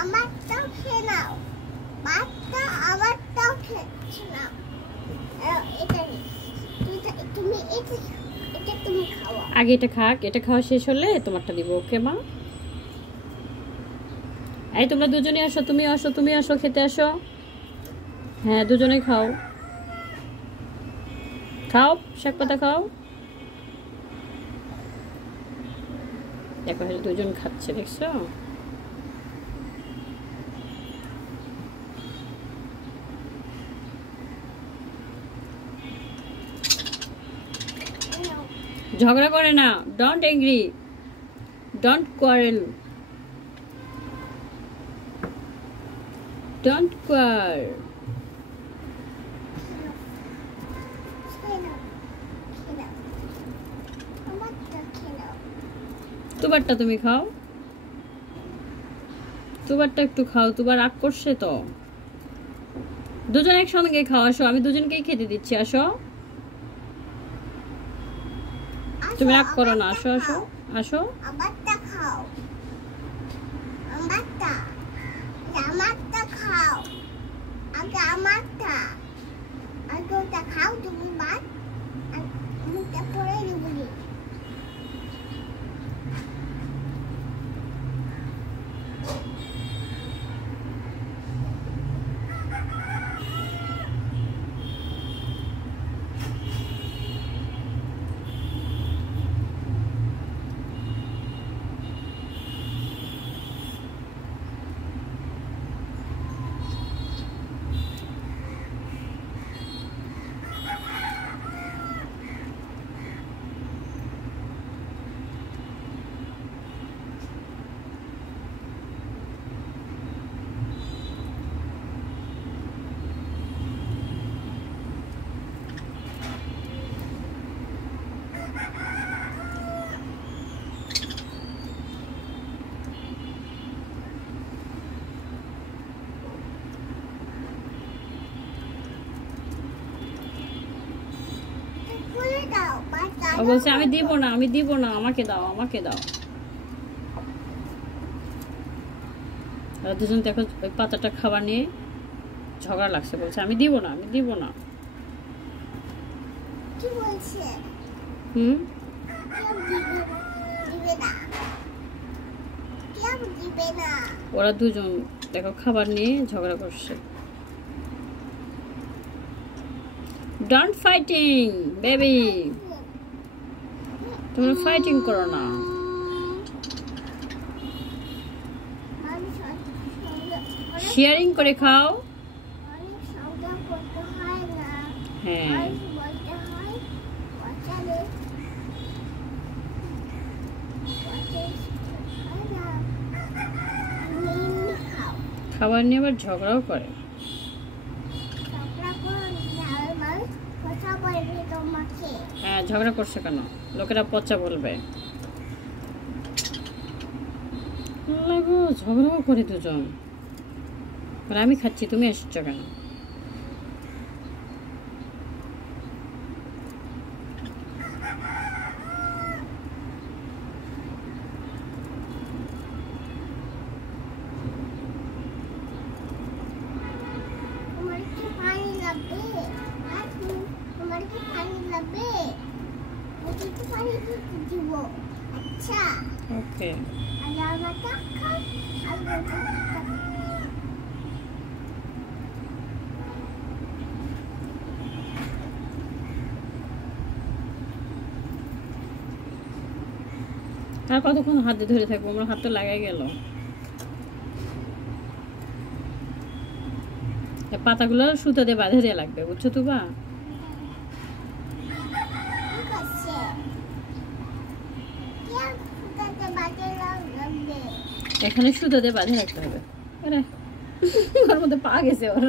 আমারটাও খেয়ে নাও, ভাতটা আমারটাও খেয়ে নাও। এটা তুমি এটা তুমি খাও। আগে এটা খাক, এটা খাওয়া শেষ হলে তোমারটা দিব। ওকে মা? এই তোমরা দুজনেই আসো, তুমি আসো, তুমি আসো, খেতে আসো। হ্যাঁ দুজনেই খাও, খাও শাক পাতা খাও। দেখো দুজন খাচ্ছে, দেখছো? ঝগড়া করে না, don't agree, don't quarrel, don't quarrel. তুবারটা তুমি খাও, তুবারটা একটু খাও, তুবার রাগ করছে তো। দুজন একসঙ্গে খাও, আসো, আমি দুজনকেই খেতে দিচ্ছি, আসো। তুমি রাগ করো না, আসো আসো আসো। আমারটা খাও, আমারটা, আমারটা খাও, আগে আমারটা, আগে ওটা খাও তুমি ভাত, আমি তারপরে দিবি। ও বলছে আমি দিব না, আমি দিব না, আমাকে দাও, আমাকে দাও। দুজন দেখো ওই পাতাটা খাবার নিয়ে ঝগড়া লাগছে, বলছে আমি দিব না, আমি দিব না। কি বলছে? দিবে না, কেউ দিবে না। ওরা দুজন দেখো খাবার নিয়ে ঝগড়া করছে। ডোন্ট ফাইটিং বেবি, তোমরা ফাইটিং করো না। শেয়ারিং করে খাও। হ্যাঁ খাবার নিয়ে আবার ঝগড়াও করে। হ্যাঁ ঝগড়া করছে কেন? লোকেরা পচা বলবে। ঝগড়াও করে দুজন। আমি খাচ্ছি, তুমি এসছো কেন? ওকে আর কতক্ষণ হাতে ধরে থাকবো? আমার হাত তো লাগাই গেল। পাতাগুলো সুতো দিয়ে বাঁধে দিয়ে লাগবে, বুঝছো তো বা? এখানে সুতো দিয়ে বাঁধে রাখতে হবে। ওর মধ্যে পা গেছে ওর।